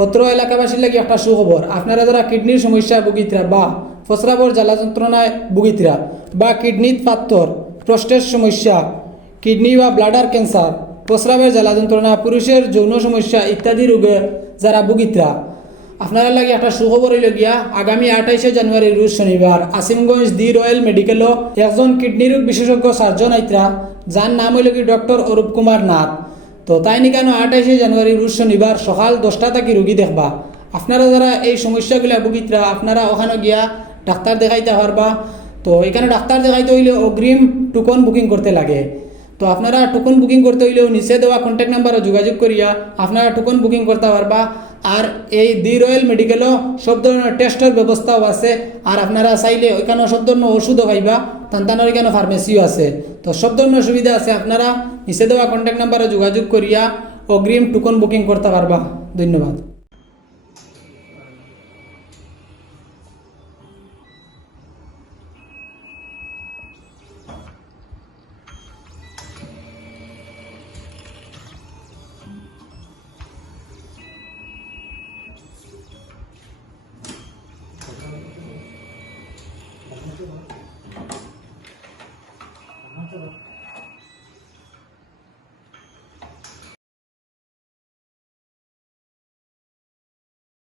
অত্র এলাকাবাসীর লাগি একটা সুখবর, আপনারা যারা কিডনির সমস্যা ভুগিতরা বা প্রস্রাবর জ্বালা যন্ত্রণায় ভুগিতরা বা কিডনির পাথর, প্রস্টেট সমস্যা, কিডনি বা ব্লাডার ক্যান্সার, প্রস্রাবের জ্বালা যন্ত্রণা, পুরুষের যৌন সমস্যা ইত্যাদি রোগে যারা ভুগিতরা, আপনারা লাগে একটা সুখবর হইল গিয়া আগামী 28শে জানুয়ারি রোজ শনিবার আসিমগঞ্জ দি রয়্যাল মেডিকেলও একজন কিডনি রোগ বিশেষজ্ঞ সার্জন আইতরা, যার নাম হইল কি ডক্টর অরূপ কুমার নাথ। তো তাই নি কেন 28শে জানুয়ারি রোজ শনিবার সকাল 10টা থেকে রুগী দেখবা। আপনারা যারা এই সমস্যাগুলো ভুগিতরা আপনারা ওখানে গিয়া ডাক্তার দেখাইতে পারবা। তো এখানে ডাক্তার দেখাইতে হইলে অগ্রিম টোকন বুকিং করতে লাগে। তো আপনারা টোকন বুকিং করতে হইলেও নিচে দেওয়া কন্ট্যাক্ট নাম্বারে যোগাযোগ করিয়া আপনারা টোকন বুকিং করতে পারবা। আর এই দি রয়্যাল মেডিকেলও সব ধরনের টেস্টের ব্যবস্থাও আছে। আর আপনারা চাইলে ওইখানে সব ধরনের ওষুধও পাইবা, তান্তানোর এখানে ফার্মেসিও আছে। তো সব ধরনের সুবিধা আছে, আপনারা নিচে দেওয়া কন্ট্যাক্ট নাম্বারে যোগাযোগ করিয়া অগ্রিম টোকন বুকিং করতে পারবা। ধন্যবাদ। Gracias.